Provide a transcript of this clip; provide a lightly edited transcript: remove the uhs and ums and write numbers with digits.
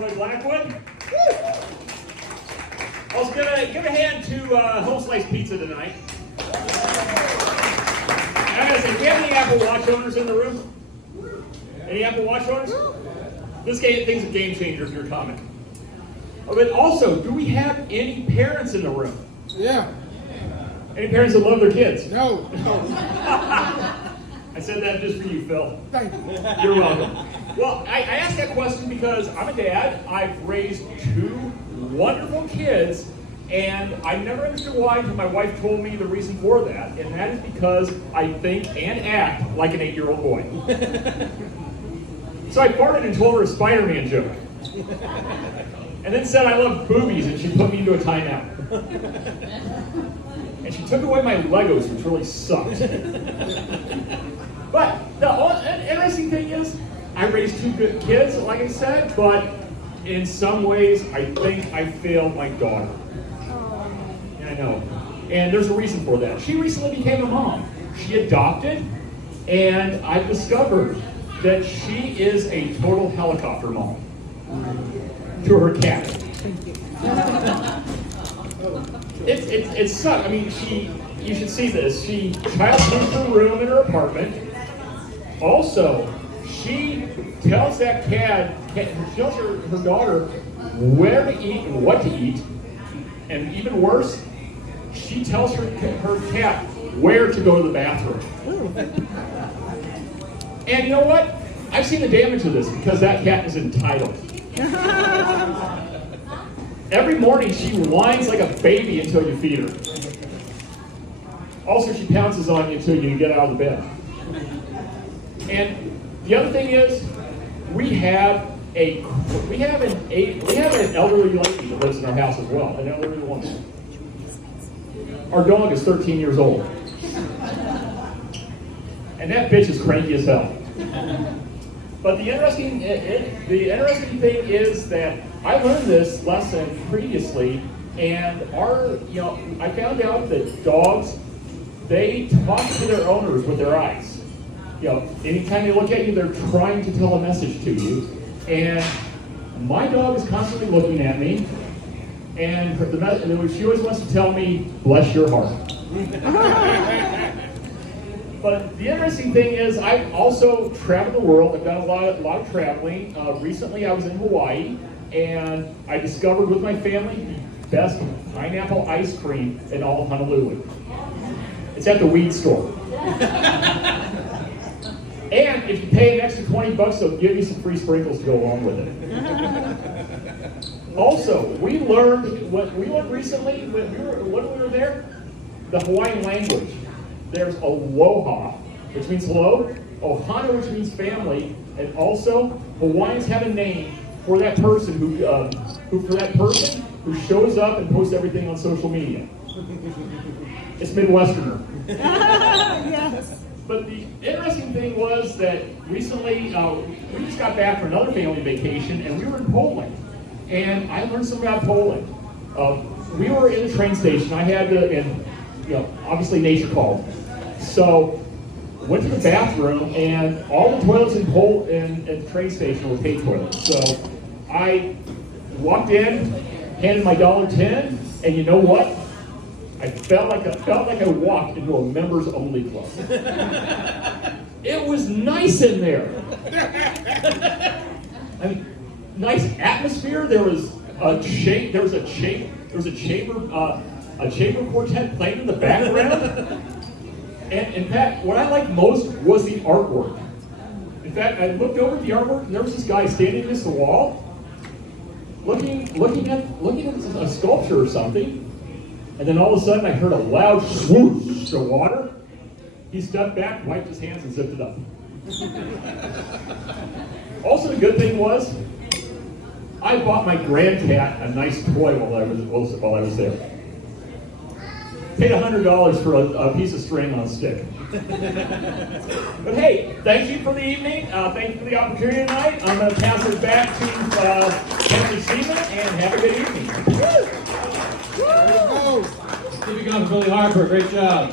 Troy Blackwood. Also, give a hand to Whole Slice Pizza tonight. I gotta say, do we have any Apple Watch owners in the room? Any Apple Watch owners? This thing's a game changer if you're a comic. Oh, but also, do we have any parents in the room? Yeah. Any parents that love their kids? No. I said that just for you, Phil. Thank you. You're welcome. Well, I asked that question because I'm a dad. I've raised two wonderful kids, and I never understood why until my wife told me the reason for that, and that is because I think and act like an 8-year-old boy. So I farted and told her a Spider-Man joke. And then said I love boobies, and she put me into a timeout. And she took away my Legos, which really sucked. But the interesting thing is, I raised two good kids, like I said, but in some ways, I think I failed my daughter. And I know. And there's a reason for that. She recently became a mom. She adopted, and I discovered that she is a total helicopter mom to her cat. It sucked. I mean, you should see this. She childproofed her room in her apartment. Also, she tells that cat, she tells her daughter where to eat and what to eat. And even worse, she tells her cat where to go to the bathroom. And you know what? I've seen the damage of this because that cat is entitled. Every morning she whines like a baby until you feed her. Also, she pounces on you until you get out of the bed. And the other thing is, we have an elderly lady that lives in our house as well, an elderly woman. Our dog is 13 years old. And that bitch is cranky as hell. But the interesting thing is that I learned this lesson previously, and I found out that dogs, they talk to their owners with their eyes. Anytime they look at you, they're trying to tell a message to you. And my dog is constantly looking at me, and she always wants to tell me, "Bless your heart." But the interesting thing is, I've also traveled the world. I've done a lot of traveling. Recently, I was in Hawaii, and I discovered with my family the best pineapple ice cream in all of Honolulu. It's at the weed store. And if you pay an extra $20, they'll give you some free sprinkles to go along with it. Also, we learned recently when we were there, the Hawaiian language. There's aloha, which means hello, ohana, which means family, and also Hawaiians have a name for that person who shows up and posts everything on social media. It's Midwesterner. Yes. But the interesting thing was that recently we just got back from another family vacation, and we were in Poland, and I learned something about Poland. We were in a train station. I had to, and obviously nature called. So went to the bathroom, and all the toilets in the train station were paid toilets. So I walked in, handed my $1.10, and you know what? I felt like I walked into a members only club. It was nice in there. I mean, nice atmosphere. There was a chamber quartet playing in the background. And in fact, what I liked most was the artwork. In fact, I looked over at the artwork, and there was this guy standing against the wall, looking at a sculpture or something. And then all of a sudden, I heard a loud swoosh of water. He stepped back, wiped his hands, and zipped it up. Also, the good thing was, I bought my grandcat a nice toy while I was there. Paid $100 for a piece of string on a stick. But hey, thank you for the evening. Thank you for the opportunity tonight. I'm going to pass it back to Henry Seaman, and have a good evening. There you go. Stevie Guns, Billy Harper, great job.